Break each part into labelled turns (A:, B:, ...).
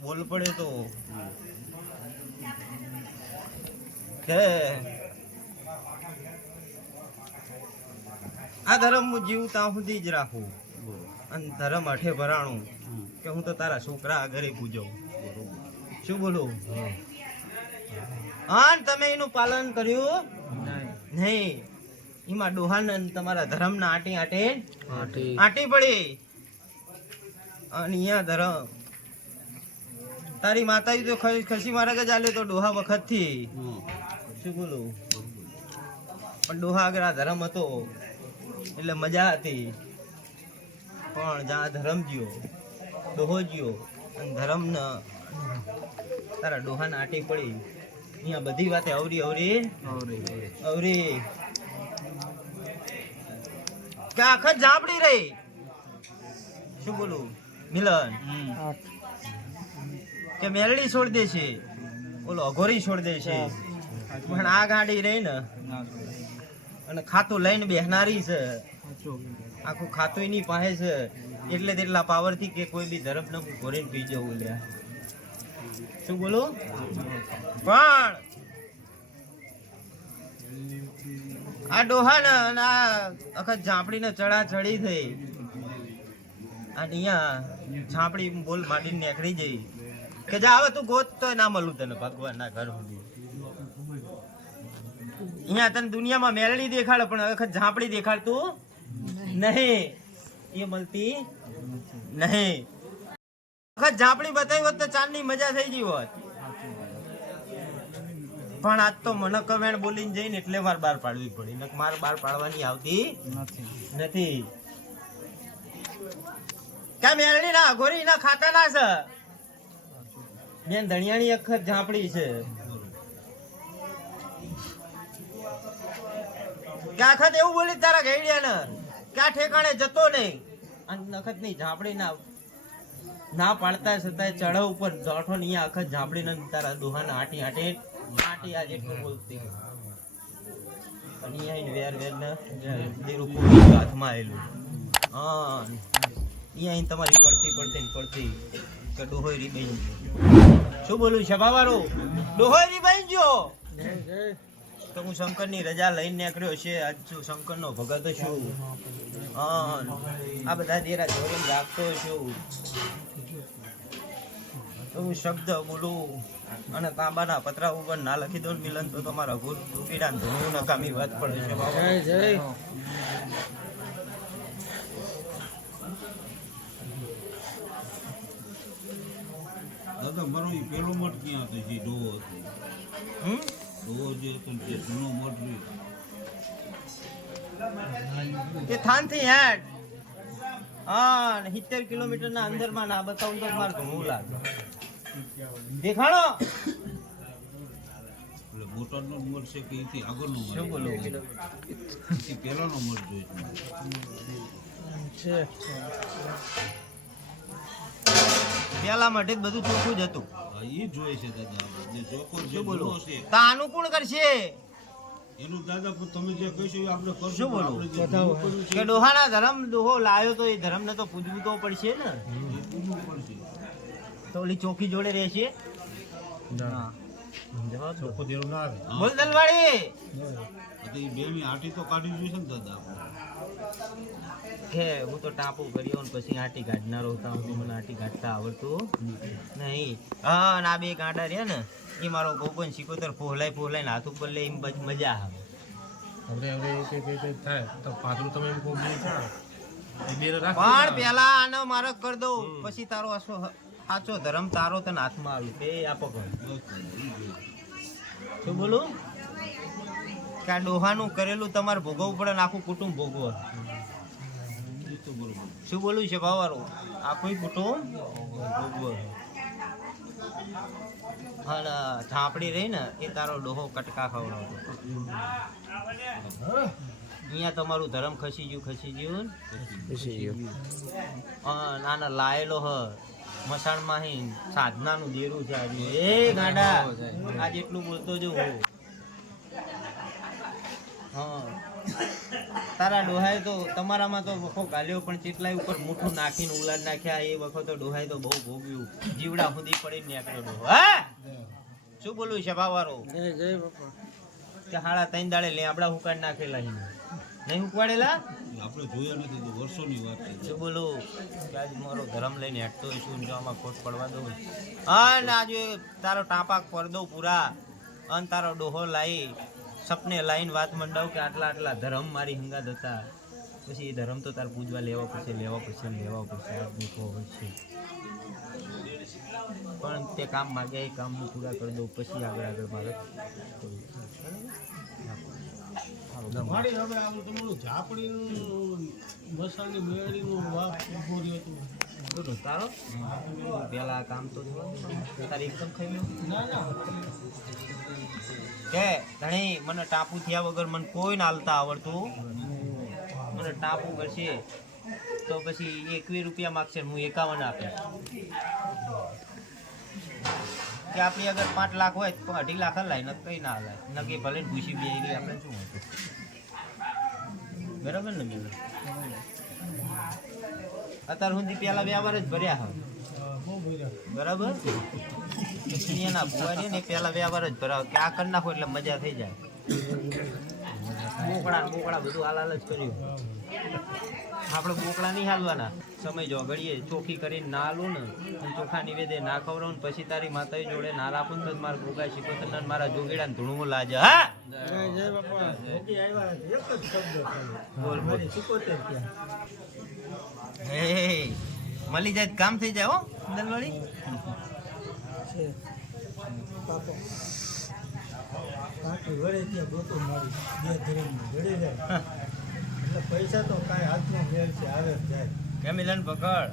A: બોલ પડે તો. આ ધર્મ હું જીવું સુધી જ રાખું. અને ધર્મ અઠે ભરાણું કે હું તો તારા છોકરા ઘરે પૂજો. શું બોલું? હા તમે એનું પાલન કર્યું? નહીં. એમાં ડોહાનંદ તમારા ધર્મના આટી આટે. આટી પડી. અને અહીંયા ધરમ તારી માતાજી તો ખસી મારા કે આલ્યો તો ડોહા વખતથી શું બોલું? પણ ડોહા આગળ આ ધર્મ હતો એટલે મજા હતી. પણ જ્યાં ધર્મ જ્યો ડોહો જ્યો અને ધર્મ ન તારા ડોહાને આટી પડી. અહીંયા બધી વાતે અવરી અવરી. અવરી. કે આખત જાપડી રહી. શું બોલું? મિલન. કે મેલડી છોડ દે છે. ઓલો અઘોરી છોડ દે છે. પણ આ ગાડી રહી ને અને ખાતું લઈને બેહનારી છે. આખું ખાતું એની પાસે છે. એટલે તેટલા પાવરથી કે કોઈ બી ધરમ ન ઘોરીને પી જવું લે શું બોલો? પણ આ ડોહા ને અને આ અખત ઝાંપડી ને ચડા ચડી થઈ. અને અહીંયા ઝાંપડી બોલ માંડીને નીકળી જઈ કે જા તું ગોત તો ના મળું તને ભગવાનના ઘર સુધી. અહીંયા તને દુનિયામાં મેલડી દેખાડે, પણ વખત ઝાંપડી દેખાડતું નહીં. એ મળતી નહીં. વખત ઝાંપડી બતાવી હોત તો ચાંદની મજા થઈ ગઈ હોત. પણ આજ તો મને કમેણ બોલીને જઈને એટલે મારે બહાર પાડવી પડી. નક મારે બહાર પાડવાની આવતી નથી. ક્યાં મેલડી ના ઘોરી ના ખાતા ના છે? બેન ધણિયાની અખત ઝાંપડી છે. ક્યાં આખત એવું બોલી તારા ઘેડિયા ને ઠેકાણે જતો નહીં. અને નખત નહીં ઝાંપડી ના ના પાડતા છતાંય ચઢાવ ઉપર જોઠો ને અહીંયા આખત ઝાંપડી ને તારા દુહાન આટી આટી આટી આ જેટલું બોલતી. અને અહીંયા વેર વેર ને દેરું હાથમાં આવેલું. હા, અહીંયા તમારી પડતી પડતી ને પડતી કે ડોહોય રીબાઈ શું બોલું સભાવાળો ડોહોય રીબાઈ ગયો તો હું શંકરની રજા લઈને નીકળ્યો છે. આજ શું શંકરનો ભગત છું. હા આ બધા દેરા જોડીને રાખતો છું. તો હું શબ્દ બોલું અને તાંબાના પતરા ઉપર ના લખી દો મિલન તો તમારા ભૂત પીડા ધૂણું નકામી વાત પડે છે બાબા
B: દાદા મારો એ પેલો મઠ ક્યાં હતો? જે ડોવો હતો? ડોવો જે હતો જે જૂનો મઠ રહ્યો.
A: કે થાનથી હેડ. હા ને 70 કિલોમીટર ના અંદરમાં ના બતાવું તો મારે ઘણું લાગે. દેખાડો
B: એટલે બોટાદનો મઠ છે કે એથી આગળનો
A: શું બોલું
B: એથી પહેલાનો જોઈતો
A: પેલા માટે જ બધું ચોખ્ખું જ હતું.
B: એ જોઈએ છે દાદા આપણે. ચોખ્ખો જે
A: શું
B: છે.
A: તો આનું કોણ કરશે?
B: એનું દાદા તમે જે કહીશું એ આપણે કરશું
A: બોલો?
B: બોલું?
A: કે ડોહાના ધર્મ ડોહો લાવ્યો તો એ ધર્મ ને તો પૂજવું તો પડશે ને? તો ઓલી ચોકી જોડે રહેશે?
C: ચોખ્ખું.
A: બોલ દલવાડી
B: બે આટી તો કાઢી જોઈશે ને દાદા આપણે.
A: કે હું તો ટાપુ કર્યો ને પછી આટી કાઢનારો હતા હું તો મને આટી કાઢતા આવડતું નહીં. હા આ બે ગાંડા રહ્યા ને એ મારો ગોપન સિકોતર ફોહલાઈ ફોહલાઈને હાથ ઉપર લે એમ મજા આવે.
C: હવે હવે એ કંઈક કંઈક થાય તો પાછું તમે એમ કોઈ
A: પણ પેલા આનો મારો કરી દઉં પછી તારો આસો સાચો ધર્મ તારો તને હાથમાં આવ્યું તે
B: ઈ જોઈએ.
A: શું બોલું? કે આ ડોહાનું કરેલું તમારે ભોગવવું પડે ને આખું કુટુંબ ભોગવો શું બોલું છે ભાવારું આખું કુટુંબ ભોગવો અને ઝાંપડી રહી ને એ તારો ડોહો કટકા ખવડાવતો. અહીંયા તમારું ધર્મ ખસી ગયું ખસી ગયું ને? હા, નાના લાયેલો હ મસાણમાં સાધનાનું દેરું છે આજે. એ ગાંડા આ જેટલું બોલતો જો હા. તારા ડોહાય તો તમારામાં તો વખો ગાલ્યો પણ ચેટલાય ઉપર મૂઠું નાખીને ઉલાડ નાખ્યા એ વખત તો ડોહાય તો બહુ ભોગ્યું જીવડા સુધી પડીને નીકળ્યો ડોહો. હા? શું બોલું છે ભાવારો કે હાડા ત્રણ દાડે લેબડા હુકાડ નાખેલા એને. નહીં ઉપાડેલા
B: આપણે જોયા નથી તો વર્ષોની વાત છે.
A: શું બોલું? કે આજ મારો ધર્મ લઈને હેઠતો છું જો આમાં ખોટ પડવા દઉં. હા ને આજે તારો ટાપાક પર દઉં પૂરા. અને તારો ડોહો લાઈ. સપને લાઈન વાત મંડાવ કે આટલા આટલા ધર્મ મારી હંગાત હતા. પછી એ ધર્મ તો તાર પૂજવા લેવા પડશે લેવા પડશે લેવા પડશે. પણ તે કામ માગે એ કામ હું પૂરા કરી દઉં પછી આગળ આગળ મારે
C: મારી હવે આવું તમારું ઝાપડીનું મસાની મેળીનું વાપ ઊભો રહ્યો
A: તારો? આ કામ તો તારી એકદમ ખાઈ લો
C: ના ના.
A: કે ધણી મને ટાપુ થયા વગર મને કોઈ ના હાલતા આવડતું. મને ટાપુ કરશે તો પછી એકવીસ રૂપિયા માગશે હું એકાવન આપીશ કે આપણી અગર પાંચ લાખ હોય તો અઢી લાખ લાય ન કઈ ના લાય ન કે ભલે ભૂસી બે એવી આપણે શું બરાબર ને મેં અત્યાર સુધી પેલા વ્યવહાર જ ભર્યા હોય. બરાબર? દુનિયાના ભુવા છે ને પેલા વ્યવહાર જ ભરાવો કે આ કરી નાખો એટલે મજા થઈ જાય. બોકડા મોકળા બોકડા બધું હાલ હાલ જ કર્યું. આપણે બોકડા નહીં હાલવાના. સમય જો ઘડીએ ચોખ્ખી કરીને ના હાલું ને ચોખા નિવેદે ના ખવડાવું ને પછી તારી માતા જોડે ના રાખું તો મારા ભૂગા શીખોતર મારા જોગીડા ને ધૂણું લાજે. હે? મળી જાય કામ થઈ જાય હો દલવાળી.
D: પૈસા તો કાંઈ હાથમાં મેળ છે આવે જ જાય.
A: કેમિલન પકડ?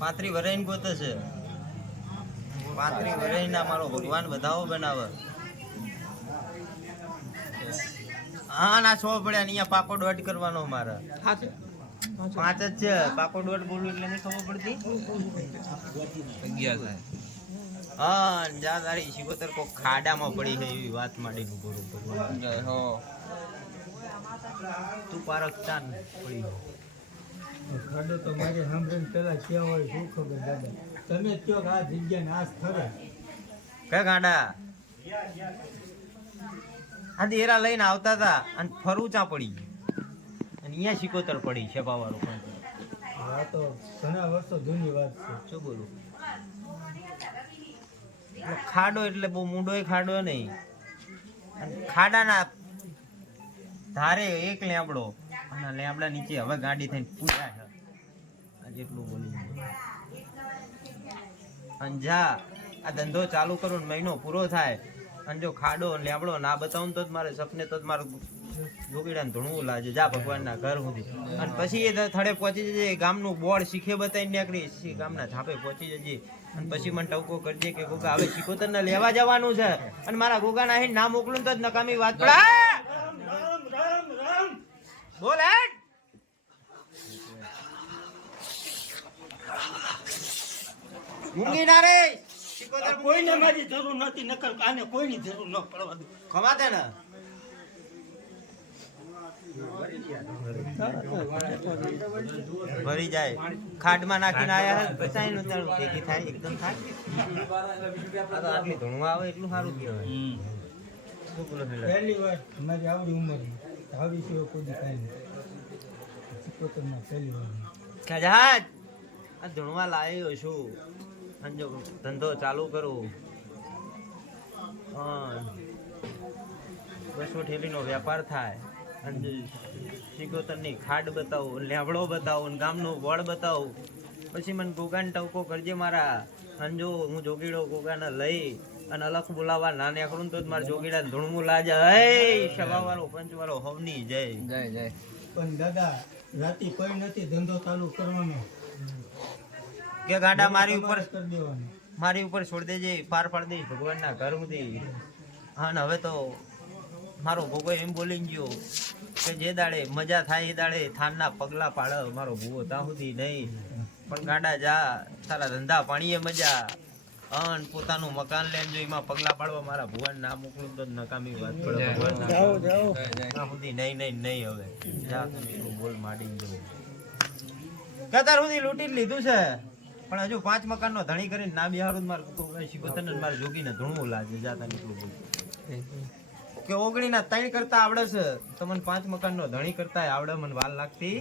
A: પાત્રી વરાઈને ગોતે છે. પાત્રી વરાઈના મારો ભગવાન બધાઓ બનાવે. હા ના સો પડ્યા અહીંયા પાકો દોઢ કરવાનો મારે. પાંચ જ છે. પાકો દોઢ બોલું એટલે નહીં ખબર પડતી. હા ને જા તારી શિકોતર કોક ખાડામાં પડી છે એવી વાત માંડીને બોલું ભગવાન. તું પારક પડી
D: ખાડો તો મારે સાંભળીને પેલા ક્યાં હોય શું ખબર દાદા. તમે કયો આ જગ્યા નાશ સ્થળે?
A: કયા ગાડા? આ દેરા લઈને આવતા હતા અને ફરું ચા પડી અને અહીંયા શીકોતર પડી છેપાવાળો પણ
D: હા તો ઘણા વર્ષો જૂની વાત છે.
A: શું બોલું? ખાડો એટલે બહુ મૂંડોય ખાડો નહીં. અને ખાડાના ધારે એક લેબડો અને લેબડા નીચે હવે ગાડી થઈને પૂજા છે. આ જેટલું બોલી અંજા આ ધંધો ચાલુ કરું ને મહિનો પૂરો થાય. અને જો ખાડો લેબડો ના બતાવું તો જ મારે સપને તો જ મારું જોગીડાને ધૂણવું લાજે જા ભગવાનના ઘર સુધી. અને પછી એ થડે પહોંચી જજે ગામનું બોર્ડ શીખે બતાવી નીકળી. ગામના ધાપે પહોંચી જજે. અને પછી મને ટવકો કરજે કે ગોગા હવે શિકોતરને લેવા જવાનું છે. અને મારા ગોગા ના ના મોકલું તો જ નકામી વાત પડે. બોલ મૂંગી ના રે! શિકોતર
D: કોઈને મારી જરૂર નથી નકર આને કોઈની જરૂર ન પડવા દે.
A: ખમાતે ને. ભરી જાય. ખાડમાં નાખીને આયા હે પછી નું તારું ભેગી થાય એકદમ થાય. આ તો આટલી ધૂણવા આવે એટલું સારું કહેવાય.
D: પહેલી વાર મારી આવડી ઉંમર આવી છે કોઈ કાંઈ નહીં. સિકોતરમાં પહેલી વાર.
A: કે આ ધૂણવા લાવ્યો છું. સંજો ધંધો ચાલુ કરું. હા. બસો ઠેલીનો વેપાર થાય. અને શિકોતરની ખાડ બતાવો લેવડો બતાવો ને ગામનું વડ બતાવું. પછી મને ગોગાને ટવકો કરજે મારા. અને જો હું જોગીડો ગોગાને લઈ અને અલખ બોલાવવા નાને નીકળું તો જ મારા જોગીડા ધૂણમું લાજા હે સભાવાળો પંચવાળો હવની જય.
D: પણ દાદા રાતી કોઈ નથી ધંધો ચાલુ કરવાનો.
A: કે ગાડા મારી ઉપર મારી ઉપર છોડી દેજે પાર પાડ દઈશ ભગવાનના ઘર સુધી હા ને હવે તો મારો ભોગો એમ બોલીને ગયો કે જે દાડે મજા થાય એ દાડે થાનના પગલા પાડ મારો ભૂવો ત્યાં સુધી નહીં. પણ ગાડા જા તારા ધંધા પાણીએ મજા. અન પોતાનું મકાન લઈને જો એમાં પગલા પાડવા મારા ભુવન ના મોકલું તો નકામી વાત પડે
D: જાઓ જાઓ
A: ત્યાં સુધી નહીં નહીં નહીં હવે. જા તમે બોલ માડી જવું કતાર સુધી લૂંટી લીધું છે? પણ હજુ પાંચ મકાન નો ધણી કરીને ના બિહારું મારે શિકોતન મારે જોગીને ધૂણવું લાગે. જાતા નીકળું એટલું બોલ. કે ઓગણી ના ત્રણ કરતા આવડે છે. તમને પાંચ મકાન નો ધણી કરતા આવડે, મને વાલ લાગતી.